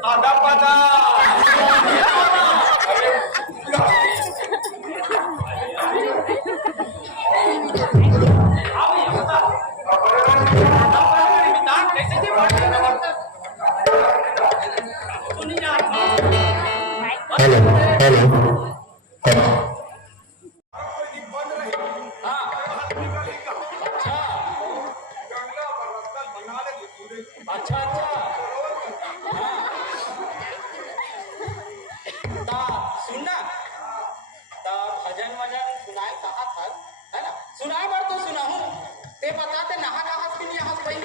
ada pada अच्छा अच्छा सुनना भजन वजन सुनाए कहा था है ना सुनाए बार तो सुना हूँ ते बताते नहा कहा फिर यहाँ से भाई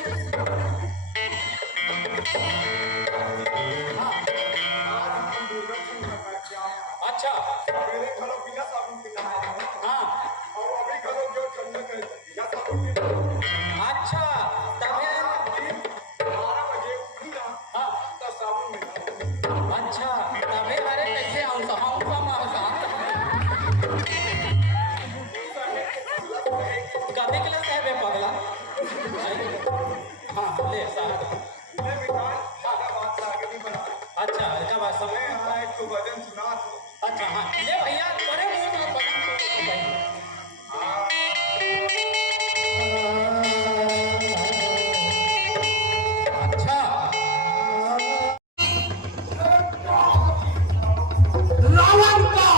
अच्छा मेरे घरों बिना साबुन के नहाए हाँ और अभी घरों जो ठंडा कर बिना साबुन के अच्छा तभी 12 बजे उठी ना हाँ तो साबुन में अच्छा तभी अरे कैसे आऊँ सहाऊँ कभी के लिए कहबे पगला हाँ ले साहब अच्छा क्या बात समय हमारा एक तो भजन सुना तो अच्छा हाँ ले भैया बड़े मुंह में भजन अच्छा रावण का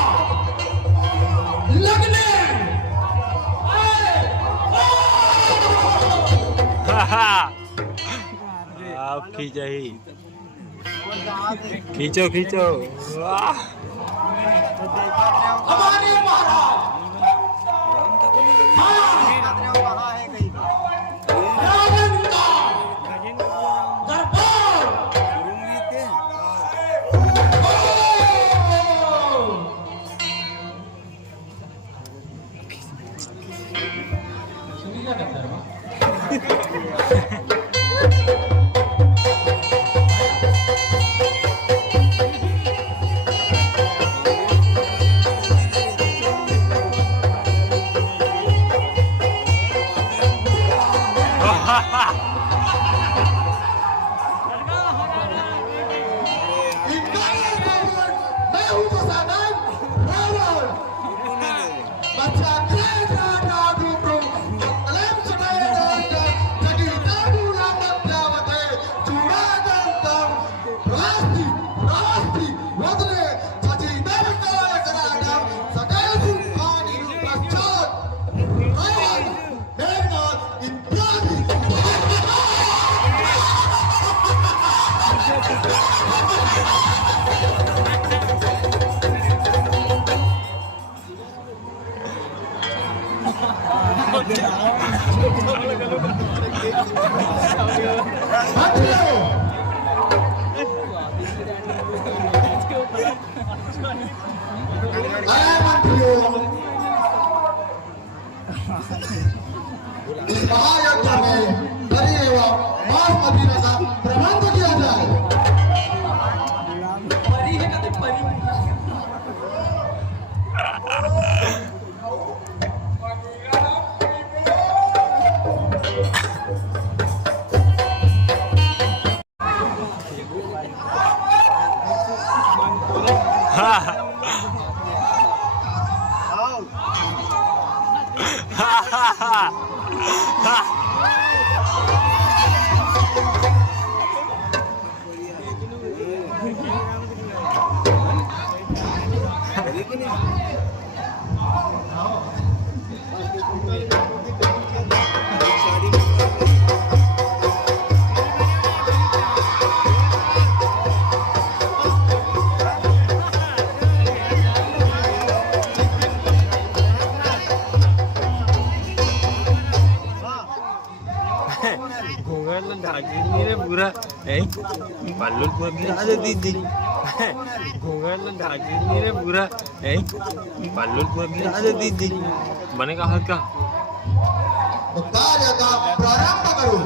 लगने आप खींचो खींचो वाह हमारे महाराज रावण का दरबार इस महायज्ञ में दही एवं मांस मदिरा का प्रबंध किया जाए। पूरा बालू पूरा गिरा दे दीदी घूंघट ढाकी मेरे पूरा बालू पूरा गिरा दे दीदी बनेगा हल्का कार्य का प्रारंभ करो।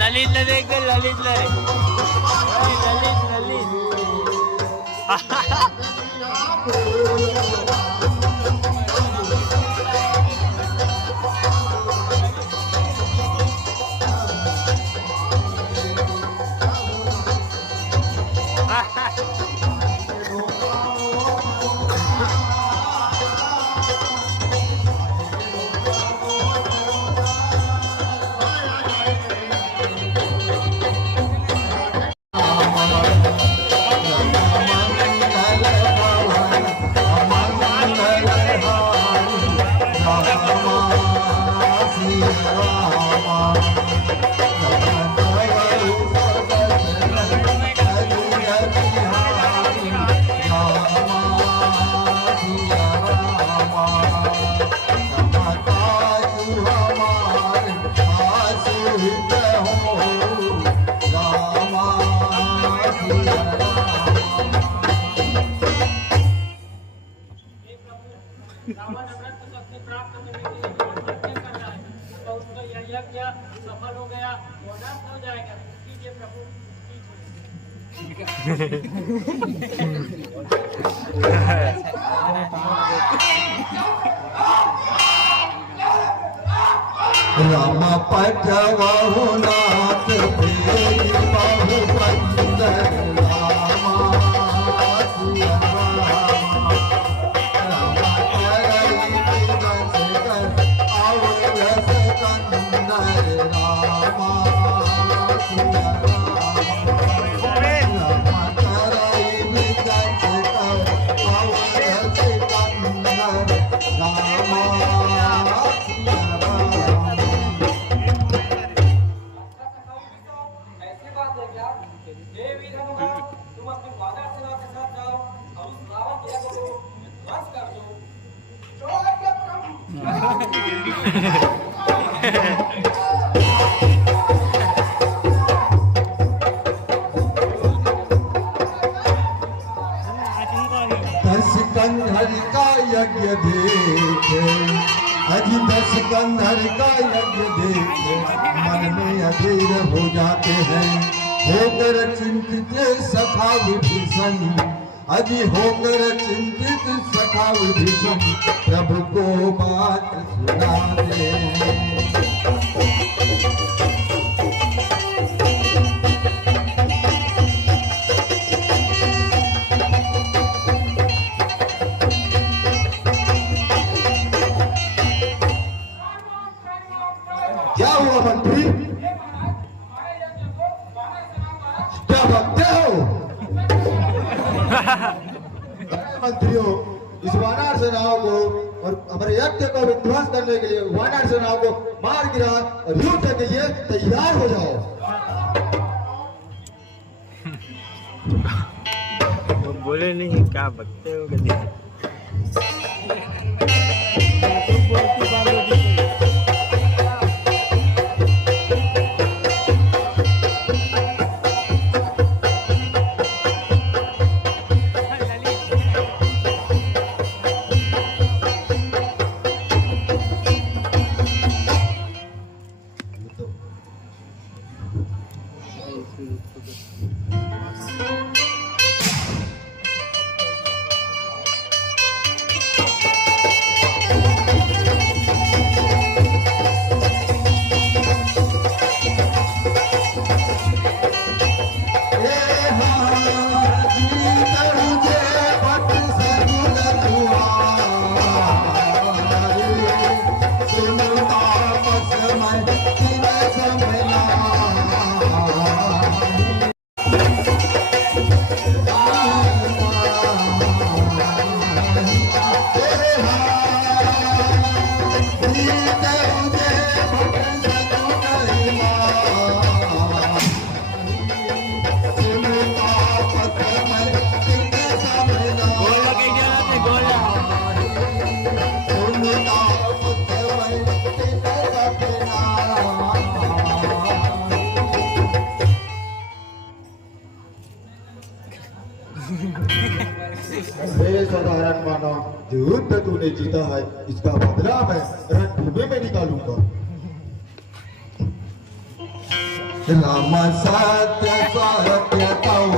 ललितला देख दे ललितला ललित सफल हो गया, बोनस हो जाएगा। कीजिए प्रभु, कीजिए। राम पठवहु नाथ तेरी बहु सुंदर रामा सिया राम करई बिरस कर आउ रस कंदर रामा सिया राम करई बिरस कर आउ रस कंदर रामा ऐसी बात है क्या? हे वीरंगा, तुम अपने वानरसेना के साथ जाओ और उस रावण के रथ को ध्वस्त कर दो। दस कंधर का यज्ञ देखे अजी दस कंधर का यज्ञ देखे मन में अधीर हो जाते हैं होकर चिंतित सखा विभीषण अजी होकर चिंतित सखा विभीषण प्रभु को बात सुना दे क्या हुआ मंत्री क्या भगते हो मंत्रियों इस वानर सेनाओं को और हमारे यज्ञ को विध्वंस करने के लिए वानर सेनाओं को मार गिरा और युद्ध के लिए तैयार हो जाओ वो बोले नहीं क्या बकते हो गधे साधारण मानव जो युद्ध तूने जीता है इसका बदला मैं रणभूमि में निकालूंगा राम सत्य सत्य तव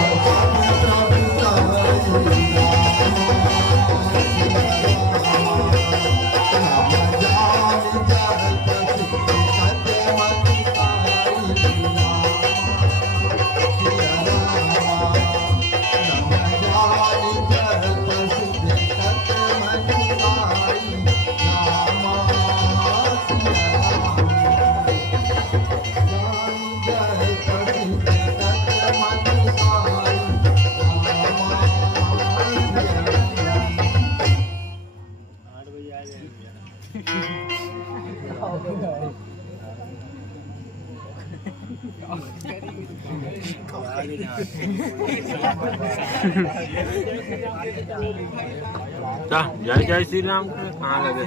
जय जय श्री राम कहाँ लगे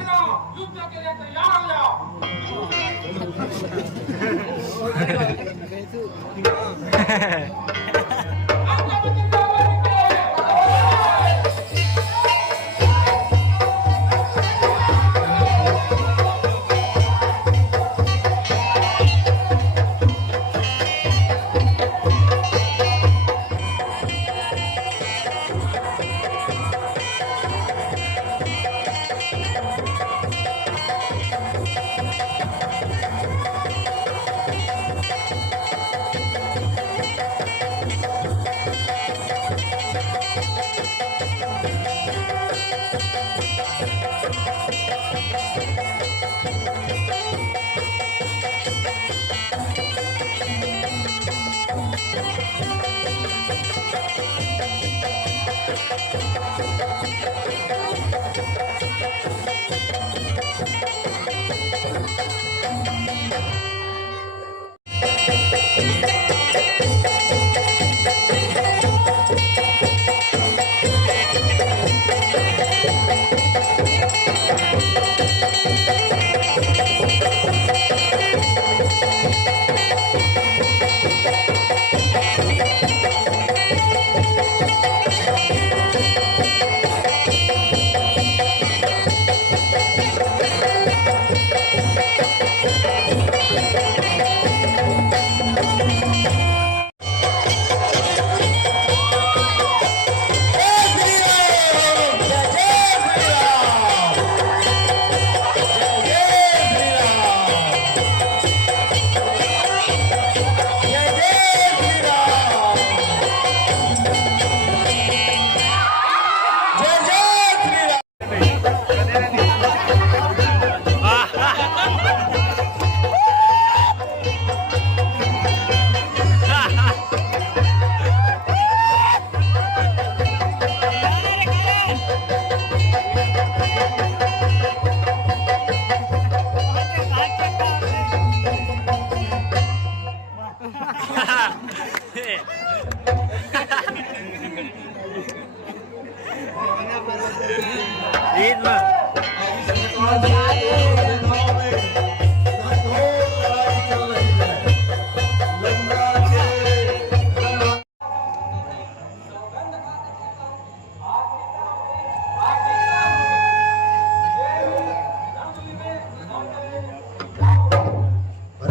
युद्ध के लिए तैयार हो जाओ।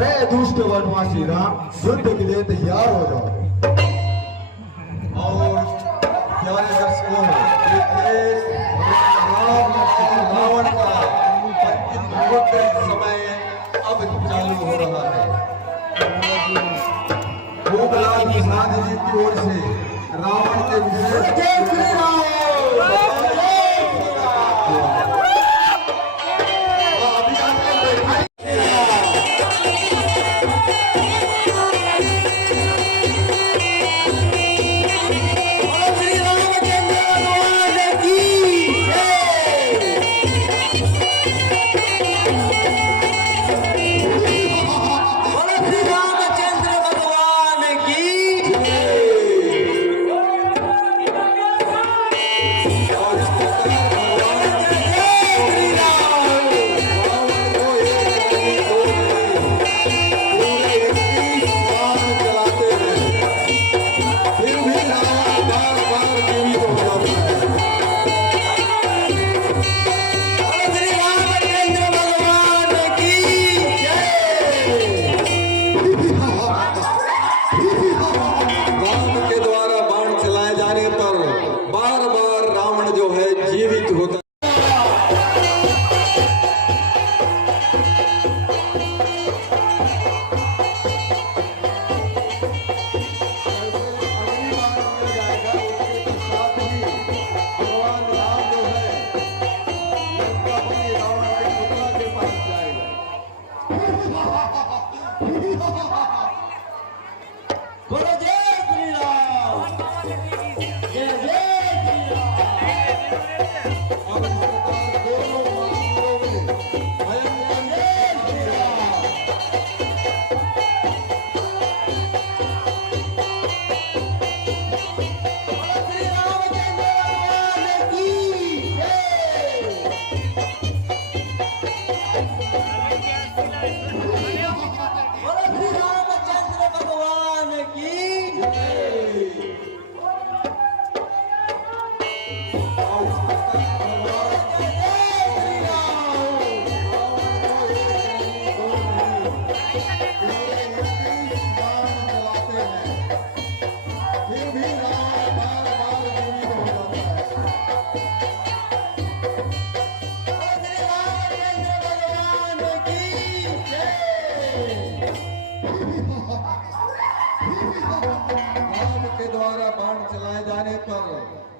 रे दुष्ट वनवासी राम युद्ध के लिए तैयार हो जाओ। और प्यारे दर्शकों, रावण का अंतिम युद्ध समय अब चालू हो रहा है। भूखलाल प्रसाद जी की ओर से रावण के विशेष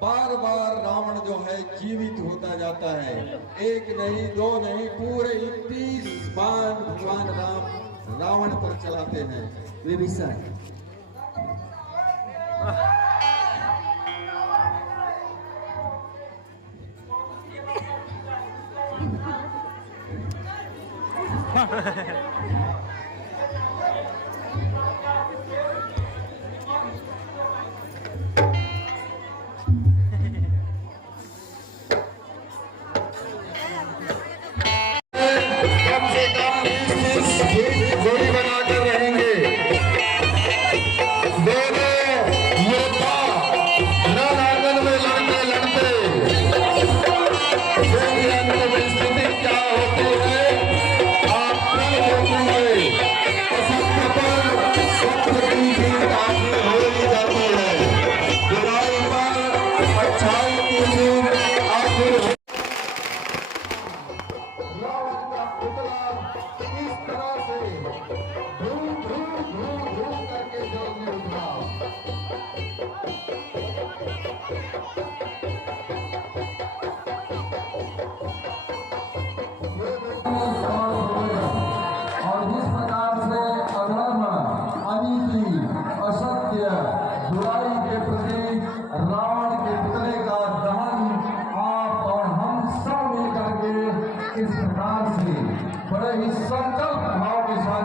बार बार रावण जो है जीवित होता जाता है। एक नहीं, दो नहीं, पूरे 31 बाण भगवान राम रावण पर चलाते हैं। वे विषय जोड़ी बनाकर रहेंगे। दोनों योद्धा रण में लड़ते लड़ते अंत में स्थिति क्या होती है आप कल देखेंगे। असत्य पर सत्य की जीत हासिल हो ही जाती है। बुराई पर अच्छाई की जीत हासिल हो। असत्य बुराई के प्रति रावण के पुतले का दहन आप और हम सब मिलकर के इस प्रकार से बड़े ही संकल्प भाव के साथ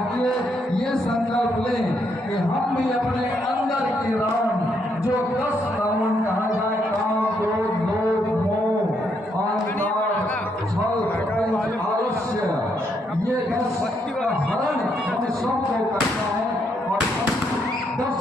ये संकल्प लें कि हम भी अपने अंदर के रावण जो 10 रावण कहा जाए, काम, क्रोध, लोभ, मोह, अहंकार, छल, कपट, आलस्य, ये 10 का हरण हम सबको करना है और 10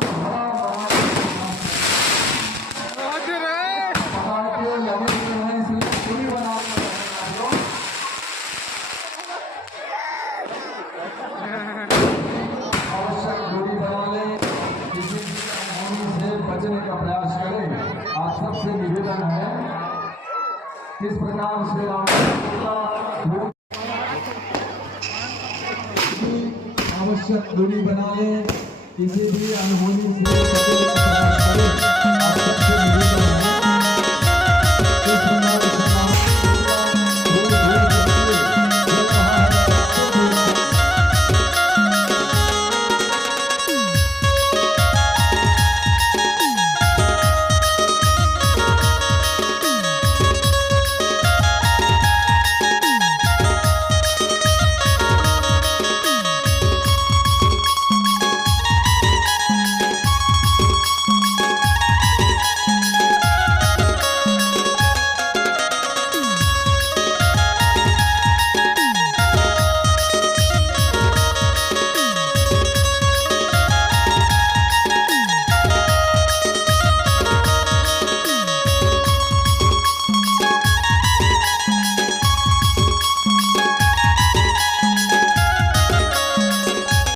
सबसे निवेदन है किस प्रकार से आवश्यक दूरी बना ले, किसी भी अनहोनी से